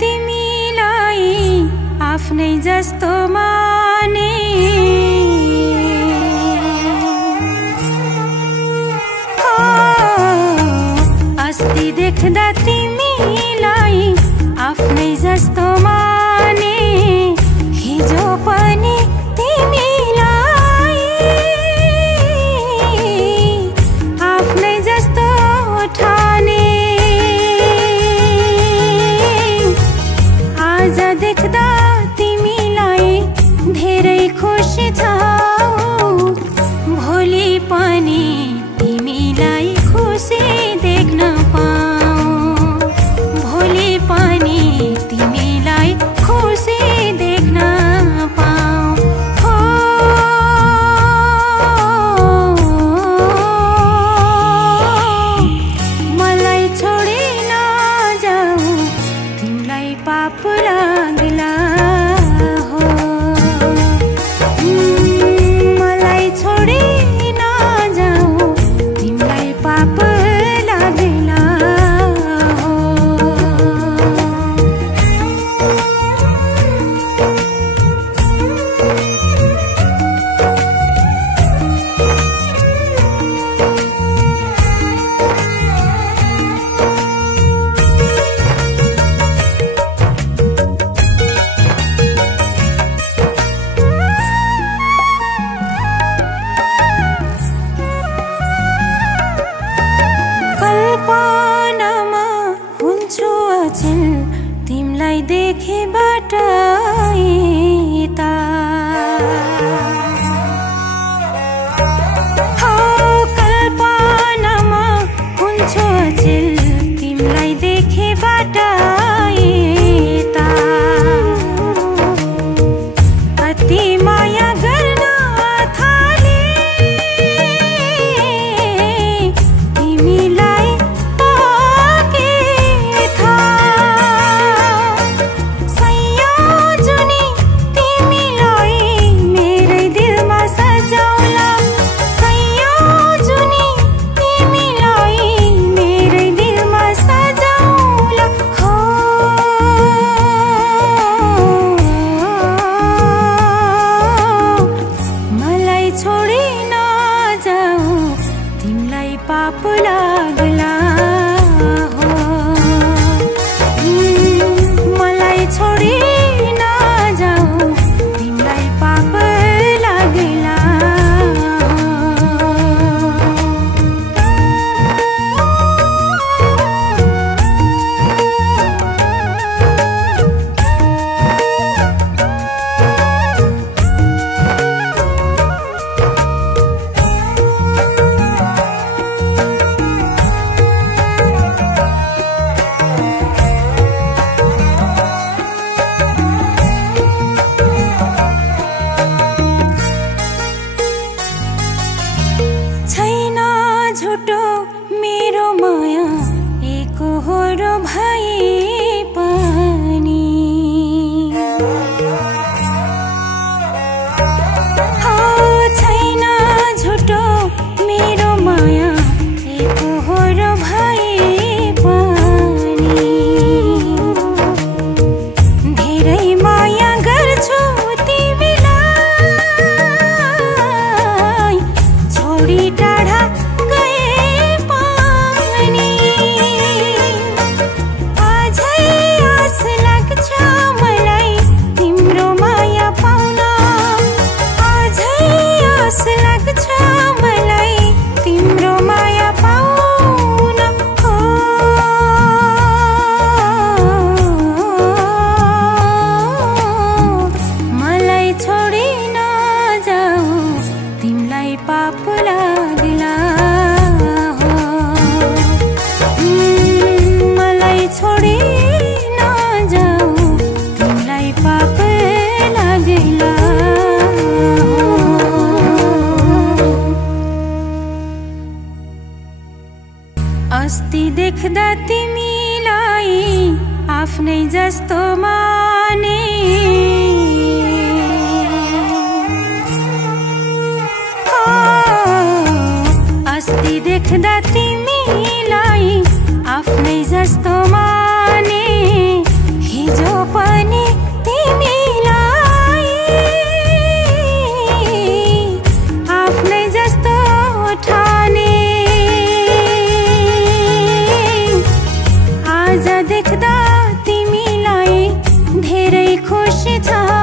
तिमीलाई आफ्नै जस्तो माने अस्ति देख्दा तिमीलाई आफ्नै जस्तो माने हिजो पनि तिमीलाई आफ्नै जस्तो ठाने आज देख्दा तिमीलाई धेरै खुसी छौ भोलि पनि तिमीलाई खुसी देख्न पाऊँ भोलि पनि तिमीलाई खुसी देख्न पाऊँ हो मलाई छोडी नजाऊ तिमीलाई पाप लाग्ला हो मलाई छोडी नजाऊ तिमीलाई पाप लाग्ला हो कल्पनामा हुन्छु अचेल तिमीलाई देखेबाट यता हो कल्पनामा हुन्छु अचेल तिमीलाई देखेबाट यता कति माया गर्न थाले तिमीलाई पाप लाग्ला हो मलाई छोडी नजाऊ तिमीलाई पाप लाग्ला झुटो मेरो माया एकहोरो भए पनि हो छैन झुटो मेरो माया एकहोरो भए पनि धेरै माया गर्छु तिमीलाई छोडी टाढा पाप लाग्ला हो मलाई छोडी नजाऊ तिमीलाई पाप लाग्ला हो अस्ति देख्दा तिमीलाई आफ्नै जस्तो माने अस्ति देख्दा तिमीलाई आफ्नै जस्तो माने छ